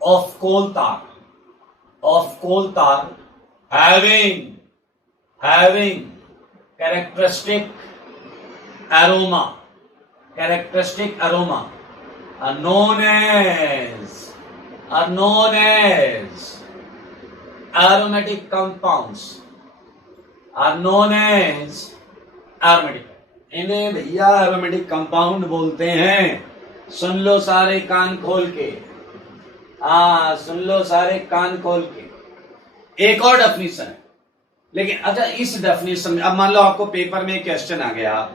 of coal tar having characteristic aroma are known as aromatic compounds, are known as aromatic. इन्हें भैया एरोमेटिक कंपाउंड बोलते हैं. सुन लो सारे कान खोल के, सुन लो सारे कान खोल के. एक और डेफिनेशन है, लेकिन अच्छा इस डेफिनेशन में अब मान लो आपको पेपर में क्वेश्चन आ गया,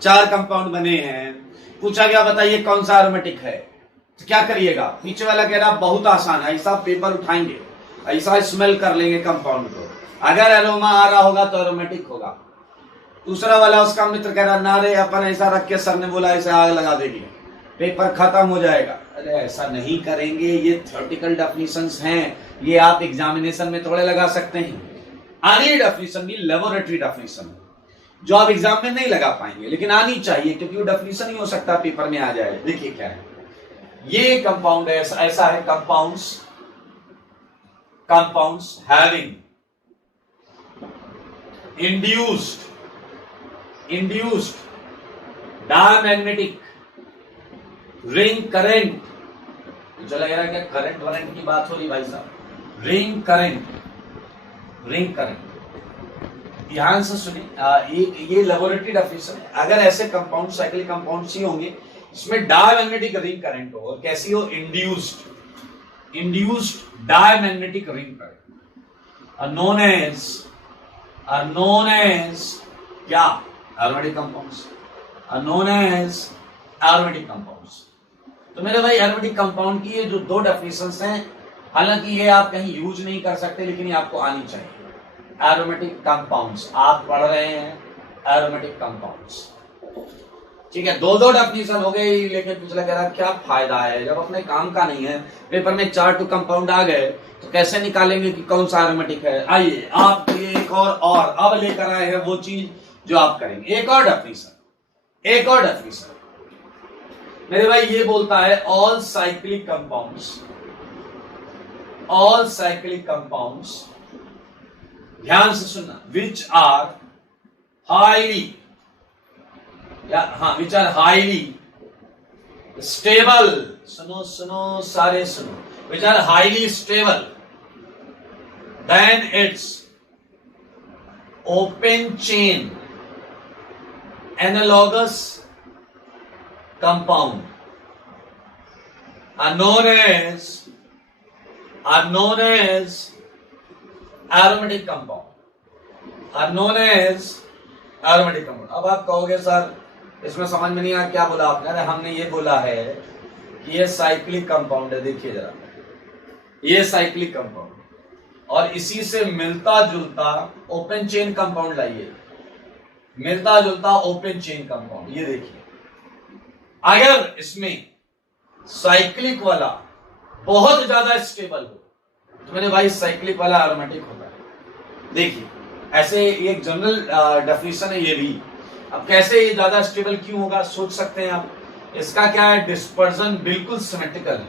4 कंपाउंड बने हैं, पूछा गया बताइए कौन सा एरोमेटिक है, तो क्या करिएगा? पीछे वाला कह रहा बहुत आसान है, ऐसा पेपर उठाएंगे, ऐसा स्मेल कर लेंगे कंपाउंड को, अगर एरोमा आ रहा होगा तो एरोमेटिक होगा. दूसरा वाला उसका मित्र कह रहा ना रे अपन ऐसा रख के सर ने बोला ऐसे आग लगा देगी, पेपर खत्म हो जाएगा. अरे ऐसा नहीं करेंगे, ये थ्योरेटिकल डेफिनेशंस हैं, ये आप एग्जामिनेशन में थोड़े लगा सकते हैं. अगली डेफिनेशन भी लेबोरेटरी डेफिनेशन. जो आप एग्जाम में नहीं लगा पाएंगे लेकिन आनी चाहिए, क्योंकि वो डेफिनेशन ही हो सकता है पेपर में आ जाए। देखिए क्या है, ये कंपाउंड है, ऐसा है compounds having induced diamagnetic ring current. मुझे लग रहा है कि करंट की बात हो रही भाई साहब। रिंग करंट ध्यान से सुने, ये लेबोरेटरी डेफिनेशन है। अगर ऐसे कंपाउंड साइक्लिक कंपाउंड ही होंगे इसमें डायमैग्नेटिक रिंग करंट हो, और कैसी हो, induced diamagnetic ring current are known as क्या, aromatic compounds are known as aromatic compounds. तो मेरे भाई एरोमेटिक कंपाउंड की ये जो दो डेफिनेशंस हैं, हालांकि ये आप कहीं यूज नहीं कर सकते लेकिन ये आपको आनी चाहिए। एरोमेटिक कंपाउंड्स आप पढ़ रहे हैं, एरोमेटिक कंपाउंड्स, ठीक है। दो डेफिनेशन हो गई, लेकिन पिछला कह रहा क्या फायदा है जब अपने काम का नहीं है। पेपर में 4 कंपाउंड आ गए तो कैसे निकालेंगे कि कौन सा एरोमेटिक है। आइए आप एक और अब लेकर आए हैं वो चीज जो आप करेंगे। एक और डेफिनेशन मेरे भाई ये बोलता है ऑल साइक्लिक कंपाउंड्स, ध्यान से सुनना, विच आर हाईली स्टेबल, सुनो सारे सुनो, which are highly stable then its open chain analogous compound are known as aromatic compound, अब आप कहोगे सर इसमें समझ में नहीं आया क्या बोला आपने। अरे हमने ये बोला है कि ये साइक्लिक कंपाउंड है। देखिए जरा, ये साइक्लिक कंपाउंड और इसी से मिलता जुलता ओपन चेन कंपाउंड लाइए, मिलता जुलता ओपन चेन कंपाउंड। ये देखिए, अगर इसमें साइक्लिक वाला बहुत ज्यादा स्टेबल हो तो मेरे भाई साइक्लिक वाला एरोमेटिक होता है। देखिए ऐसे एक जनरल डेफिनेशन है ये भी। अब कैसे ये ज्यादा स्टेबल क्यों होगा सोच सकते हैं आप। इसका क्या है, डिस्पर्जन बिल्कुल सिमेट्रिकल है,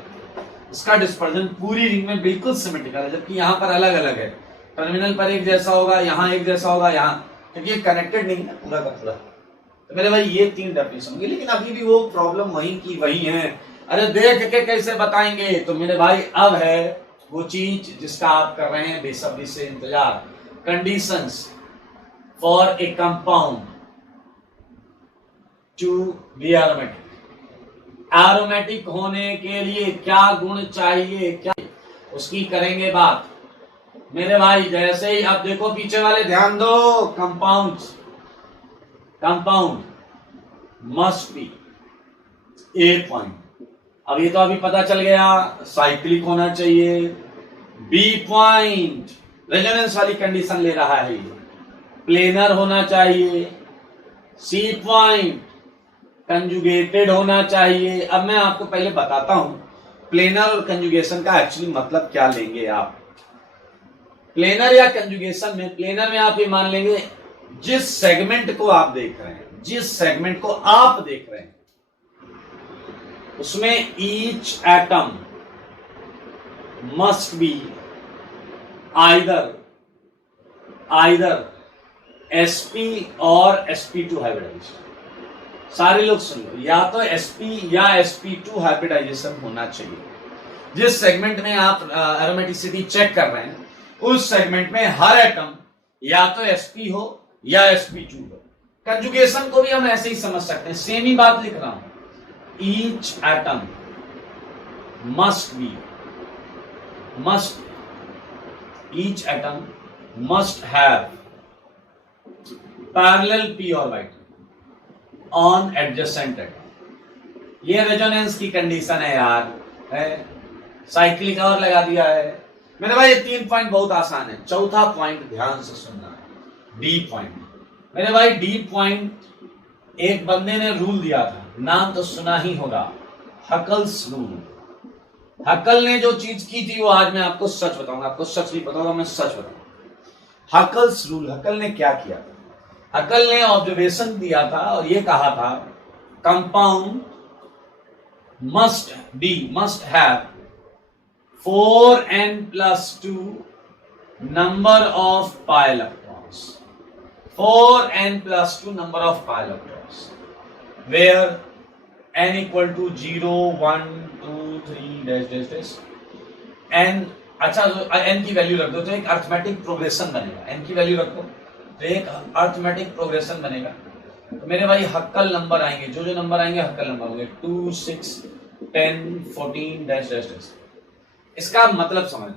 इसका डिस्पर्जन पूरी रिंग में बिल्कुल सिमेट्रिकल है, जबकि यहाँ पर अलग अलग है। टर्मिनल पर एक जैसा होगा, यहाँ एक जैसा होगा, यहाँ, क्योंकि ये कनेक्टेड नहीं है पूरा का पूरा। तो मेरे भाई ये 3 डेफिनेशन होंगे, लेकिन अभी भी वो प्रॉब्लम वही की वही है। अरे देख के कैसे बताएंगे। तो मेरे भाई अब है वो चीज जिसका आप कर रहे हैं बेसब्री से इंतजार। Conditions for a compound to be aromatic होने के लिए क्या गुण चाहिए, क्या उसकी करेंगे बात मेरे भाई। जैसे ही आप देखो पीछे वाले ध्यान दो, compound must be A point. अब ये तो अभी पता चल गया साइक्लिक होना चाहिए। बी पॉइंट रेजोनेंस वाली कंडीशन ले रहा है, प्लेनर होना चाहिए। सी पॉइंट कंजुगेटेड होना चाहिए। अब मैं आपको पहले बताता हूं प्लेनर और कंजुगेशन का एक्चुअली मतलब क्या लेंगे आप। प्लेनर या कंजुगेशन में, प्लेनर में आप ये मान लेंगे जिस सेगमेंट को आप देख रहे हैं, उसमें each atom must be either sp और sp2 हाइब्रिडाइजेशन। सारे लोग सुन लो, या तो sp या sp2 हाइब्रिडाइजेशन होना चाहिए। जिस सेगमेंट में आप एरोमेटिसिटी चेक कर रहे हैं उस सेगमेंट में हर एटम या तो sp हो या sp2 हो। कंजुगेशन को भी हम ऐसे ही समझ सकते हैं, सेम ही बात लिख रहा हूं। Each atom each atom must have parallel p orbital on adjacent atom। ये रेजोनेंस की कंडीशन है यार, है साइक्लिक और लगा दिया है मैंने भाई। ये 3 पॉइंट बहुत आसान है। चौथा पॉइंट ध्यान से सुनना है, डी पॉइंट। मेरे भाई डी पॉइंट एक बंदे ने रूल दिया था, नाम तो सुना ही होगा, हकल्स रूल। हकल ने जो चीज की थी वो आज मैं आपको सच बताऊंगा, आपको सच नहीं बताऊंगा, मैं सच बताऊंगा। हकल्स रूल, हकल ने क्या किया था, हक्कल ने ऑब्जर्वेशन दिया था और ये कहा था compound must have 4n+2 number of pi electrons. 4n+2 number of pi electrons. Where n equal to 0, 1, 2, 3 dash n. अच्छा तो n की वैल्यू रख दो तो एक अर्थमेटिक प्रोग्रेशन बनेगा। n की वैल्यू रखो तो एक अर्थमेटिक प्रोग्रेशन बनेगा। तो मेरे भाई हक्कल नंबर आएंगे, जो जो नंबर आएंगे हक्कल नंबर होंगे 2, 6, 10, 14 डैश डैश डैश। इसका मतलब समझना,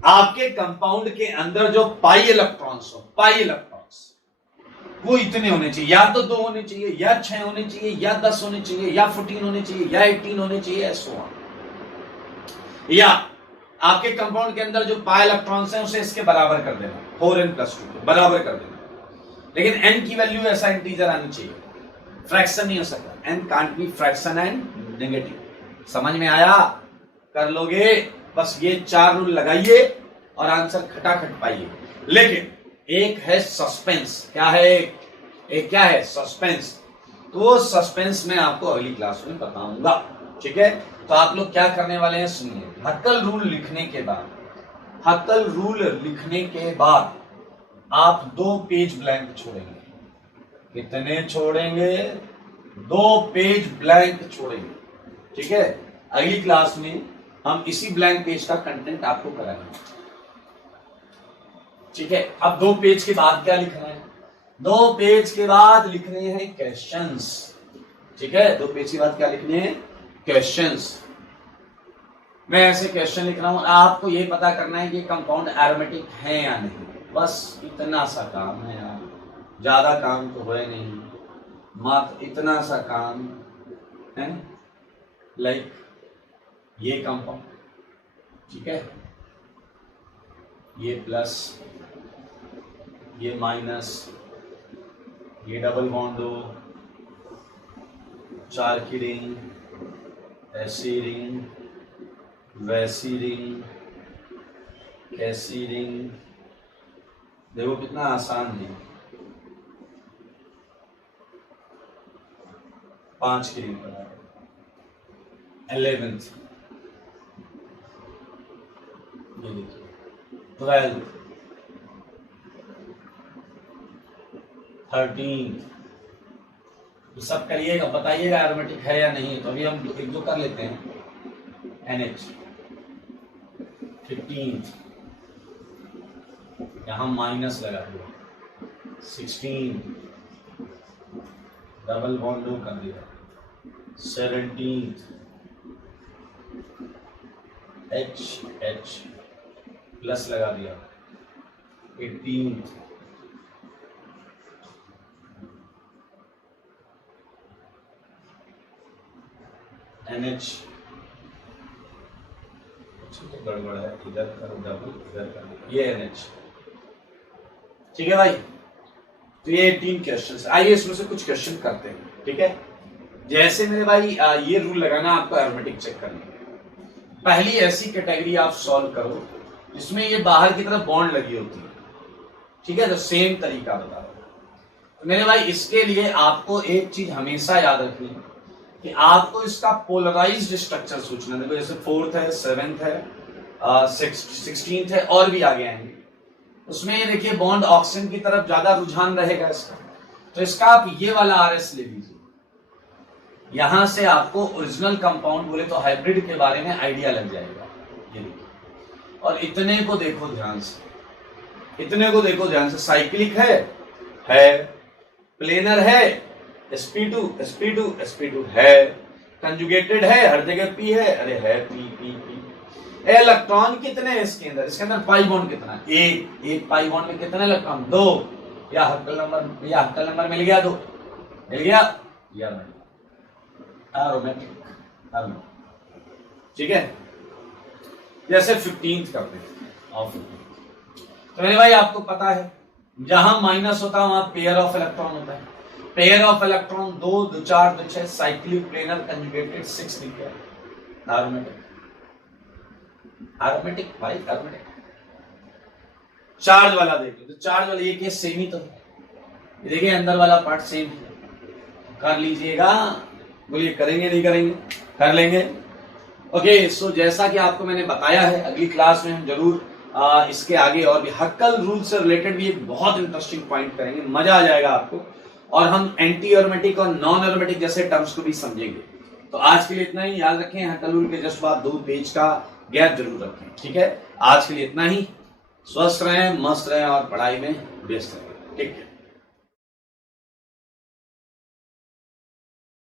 आपके कंपाउंड के अंदर जो पाई इलेक्ट्रॉन्स वो इतने होने चाहिए, या तो 2 होने चाहिए, या 6 होने चाहिए, या 10 होने चाहिए, या 14 होने चाहिए, या 18 होने चाहिए, सो ऑन। या आपके कंपाउंड के अंदर जो पाई इलेक्ट्रॉन्स हैं उसे इसके बराबर कर देना, 4n+2 बराबर कर देना। लेकिन n की वैल्यू ऐसा इंटीजर आनी चाहिए, फ्रैक्शन नहीं हो सकता। n can't be fraction and negative. समझ में आया? कर लोगे? बस ये 4 रूल लगाइए और आंसर खटाखट पाइए। लेकिन एक है सस्पेंस। क्या है? एक क्या है? सस्पेंस। तो सस्पेंस में आपको अगली क्लास में बताऊंगा, ठीक है? तो आप लोग क्या करने वाले हैं सुनिए। हक्कल रूल लिखने के बाद आप 2 पेज ब्लैंक छोड़ेंगे। कितने छोड़ेंगे? 2 पेज ब्लैंक छोड़ेंगे, ठीक है? अगली क्लास में हम इसी ब्लैंक पेज का कंटेंट आपको कराएंगे, ठीक है? अब 2 पेज के बाद क्या लिखना है? 2 पेज के बाद लिखने हैं क्वेश्चंस, ठीक है? 2 पेज के बाद क्या लिखने हैं? क्वेश्चंस। मैं ऐसे क्वेश्चन लिख रहा हूं, आपको ये पता करना है कि कंपाउंड एरोमेटिक है या नहीं। बस इतना सा काम है यार, ज्यादा काम तो है नहीं, मात्र इतना सा काम है। लाइक ये कंपाउंड, ठीक है, ये प्लस, ये माइनस, ये डबल बॉन्ड हो, 4 की रिंग, ऐसी रिंग, वैसी रिंग, कैसी रिंग। देखो कितना आसान है। 5 की रिंग पर 11th, ये देखिए 12th, 13th। तो सब करिएगा, बताइएगा एरोमेटिक है या नहीं। तो अभी हम 1-2 कर लेते हैं। NH 15th, यहां माइनस लगा दिया। 16th, डबल बॉन्ड कर दिया। 17th, H प्लस लगा दिया। 18th, NH, तो गड़बड़ है, इधर करो डबल, इधर करो, ये NH, ठीक है भाई? तो ये 3 क्वेश्चन। आइए इसमें से कुछ क्वेश्चन करते हैं, ठीक है? जैसे मेरे भाई ये रूल लगाना आपको एरोमेटिक चेक करना है। पहली ऐसी कैटेगरी आप सॉल्व करो जिसमें ये बाहर की तरफ बॉन्ड लगी होती है, ठीक है? तो सेम तरीका बता रहा हूं। तो मेरे भाई इसके लिए आपको एक चीज हमेशा याद रखनी है कि आपको इसका पोलराइज्ड स्ट्रक्चर सोचना। देखो जैसे 4th है, 7th है, 16th है, और भी आगे आएंगे। उसमें देखिए बॉन्ड ऑक्सीजन की तरफ ज्यादा रुझान रहेगा इसका, तो इसका आप ये वाला RS ले लीजिए। यहां से आपको ओरिजिनल कंपाउंड बोले तो हाइब्रिड के बारे में आइडिया लग जाएगा। ये देखिए, और इतने को देखो ध्यान से, इतने को देखो ध्यान से। साइक्लिक है, प्लेनर है, sp2 है, कंजुगेटेड है, हर जगह p है, अरे है p। इलेक्ट्रॉन कितने हैं इसके अंदर पाई बॉन्ड कितना है? एक पाई बॉन्ड में कितने इलेक्ट्रॉन? 2। या हक्कल नंबर मिल गया? 2 मिल गया, या एरोमेटिक, ठीक है? जैसे 15th करते हैं। तो मेरे भाई आपको पता है जहां माइनस होता है वहां पेयर ऑफ इलेक्ट्रॉन होता है। Pair of electron 2, 2, 4, 2, 6, cyclic, planar, conjugated, 6 दिख गया। एरोमेटिक भाई, एरोमेटिक। चार्ज वाला देख लो, तो चार्ज वाला ये केस सेम ही तो है। ये देखिए अंदर वाला पार्ट सेम कर लीजिएगा। बोलिए करेंगे नहीं करेंगे? कर लेंगे। ओके, सो जैसा कि आपको मैंने बताया है, अगली क्लास में हम जरूर इसके आगे और भी हक्कल रूल से रिलेटेड भी एक बहुत इंटरेस्टिंग पॉइंट करेंगे, मजा आ जाएगा आपको। और हम एंटी एरोमेटिक और नॉन एरोमेटिक जैसे टर्म्स को भी समझेंगे। तो आज के लिए इतना ही। याद रखें हक्कल रूल के जस्ट बाद 2 पेज का गैप जरूर रखें। ठीक है, आज के लिए इतना ही। स्वस्थ रहें, मस्त रहें और पढ़ाई में व्यस्त रहें। ठीक है।